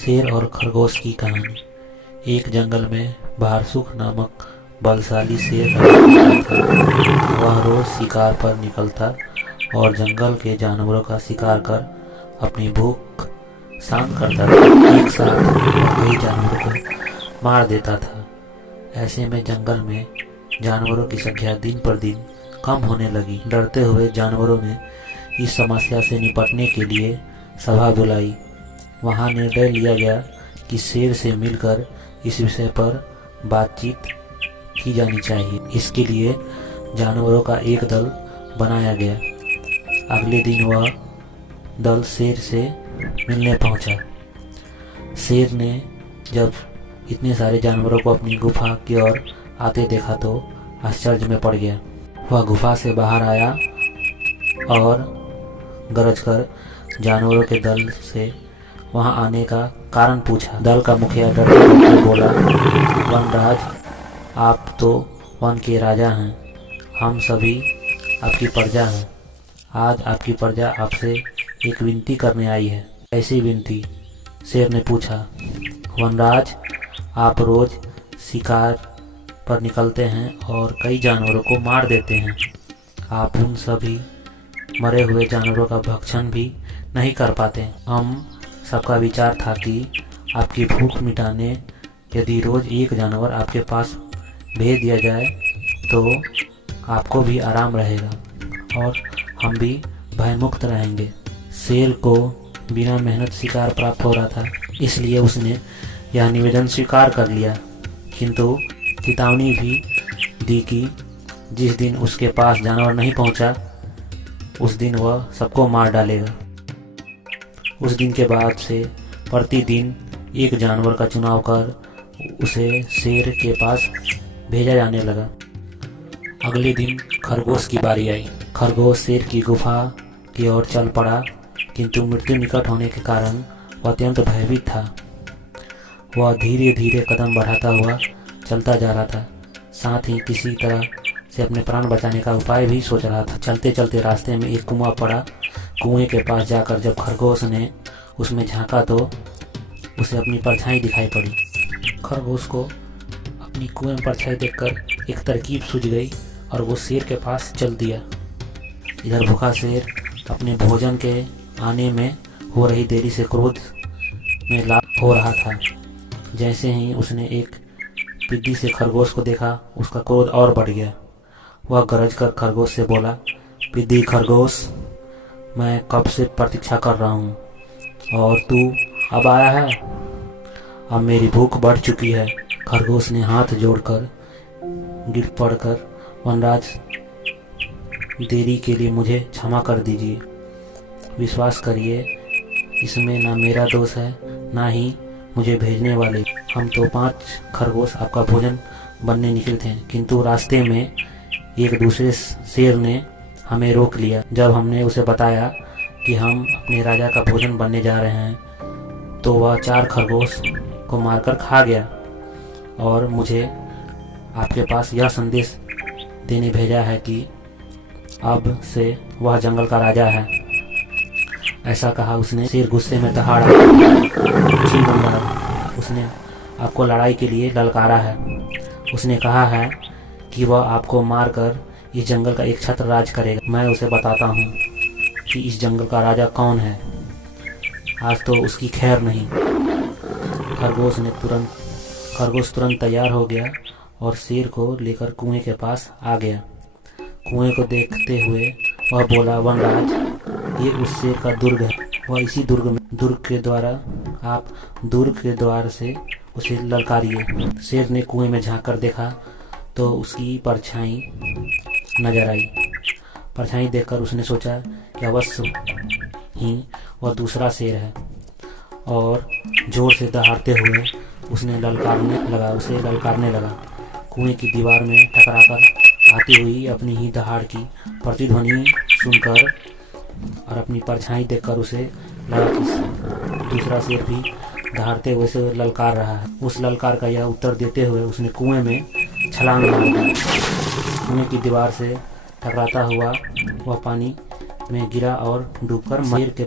शेर और खरगोश की कहानी। एक जंगल में बारसुख नामक बलशाली शेर रहा था। वह रोज शिकार पर निकलता और जंगल के जानवरों का शिकार कर अपनी भूख शांत करता था। एक साथ वह कई जानवरों को मार देता था। ऐसे में जंगल में जानवरों की संख्या दिन पर दिन कम होने लगी। डरते हुए जानवरों ने इस समस्या से निपटने के लिए सभा बुलाई। वहां निर्णय लिया गया कि शेर से मिलकर इस विषय पर बातचीत की जानी चाहिए। इसके लिए जानवरों का एक दल बनाया गया। अगले दिन वह दल शेर से मिलने पहुंचा। शेर ने जब इतने सारे जानवरों को अपनी गुफा की ओर आते देखा तो आश्चर्य में पड़ गया। वह गुफा से बाहर आया और गरजकर जानवरों के दल से वहां आने का कारण पूछा। दल का मुखिया डरते डरते बोला, वनराज, आप तो वन के राजा हैं, हम सभी आपकी प्रजा हैं। आज आपकी प्रजा आपसे एक विनती करने आई है। ऐसी विनती? शेर ने पूछा। वनराज, आप रोज शिकार पर निकलते हैं और कई जानवरों को मार देते हैं। आप उन सभी मरे हुए जानवरों का भक्षण भी नहीं कर पाते। हम सबका विचार था कि आपकी भूख मिटाने यदि रोज एक जानवर आपके पास भेज दिया जाए तो आपको भी आराम रहेगा और हम भी भयमुक्त रहेंगे। शेर को बिना मेहनत शिकार प्राप्त हो रहा था, इसलिए उसने यह निवेदन स्वीकार कर लिया, किंतु चेतावनी भी दी कि जिस दिन उसके पास जानवर नहीं पहुंचा उस दिन वह सबको मार डालेगा। उस दिन के बाद से प्रतिदिन एक जानवर का चुनाव कर उसे शेर के पास भेजा जाने लगा। अगले दिन खरगोश की बारी आई। खरगोश शेर की गुफा की ओर चल पड़ा, किंतु मृत्यु निकट होने के कारण वह अत्यंत भयभीत था। वह धीरे धीरे कदम बढ़ाता हुआ चलता जा रहा था, साथ ही किसी तरह से अपने प्राण बचाने का उपाय भी सोच रहा था। चलते चलते रास्ते में एक कुआं पड़ा। कुएं के पास जाकर जब खरगोश ने उसमें झांका तो उसे अपनी परछाई दिखाई पड़ी। खरगोश को अपनी कुएं में परछाई देखकर एक तरकीब सूझ गई और वो शेर के पास चल दिया। इधर भूखा शेर अपने भोजन के आने में हो रही देरी से क्रोध में लाल हो रहा था। जैसे ही उसने एक पिद्दी से खरगोश को देखा, उसका क्रोध और बढ़ गया। वह गरज कर खरगोश से बोला, पिद्दी खरगोश, मैं कब से प्रतीक्षा कर रहा हूँ और तू अब आया है। अब मेरी भूख बढ़ चुकी है। खरगोश ने हाथ जोड़कर गिर पड़कर, वनराज, देरी के लिए मुझे क्षमा कर दीजिए। विश्वास करिए, इसमें ना मेरा दोष है ना ही मुझे भेजने वाले। हम तो 5 खरगोश आपका भोजन बनने निकले थे, किंतु रास्ते में एक दूसरे शेर ने हमें रोक लिया। जब हमने उसे बताया कि हम अपने राजा का भोजन बनने जा रहे हैं तो वह 4 खरगोश को मारकर खा गया और मुझे आपके पास यह संदेश देने भेजा है कि अब से वह जंगल का राजा है। ऐसा कहा उसने। शेर गुस्से में दहाड़ा। जी वनराज, उसने आपको लड़ाई के लिए ललकारा है। उसने कहा है कि वह आपको मारकर इस जंगल का एक छत्र राज करेगा। मैं उसे बताता हूँ कि इस जंगल का राजा कौन है। आज तो उसकी खैर नहीं। खरगोश तुरंत तैयार हो गया और शेर को लेकर कुएं के पास आ गया। कुएं को देखते हुए वह बोला, वनराज, ये उस शेर का दुर्ग है। वह इसी दुर्ग के द्वार से उसे ललकारिए। शेर ने कुएं में झांक कर देखा तो उसकी परछाई नजर आई। परछाई देखकर उसने सोचा कि अवश्य ही वह दूसरा शेर है और जोर से दहाड़ते हुए उसे ललकारने लगा। कुएं की दीवार में टकराकर आती हुई अपनी ही दहाड़ की प्रतिध्वनि सुनकर और अपनी परछाई देखकर उसे लगा कि दूसरा शेर भी दहाड़ते हुए से ललकार रहा है। उस ललकार का यह उत्तर देते हुए उसने कुएं में छलांग मार दी। कुएं की दीवार से टकराता हुआ वह पानी में गिरा और डूबकर शेर के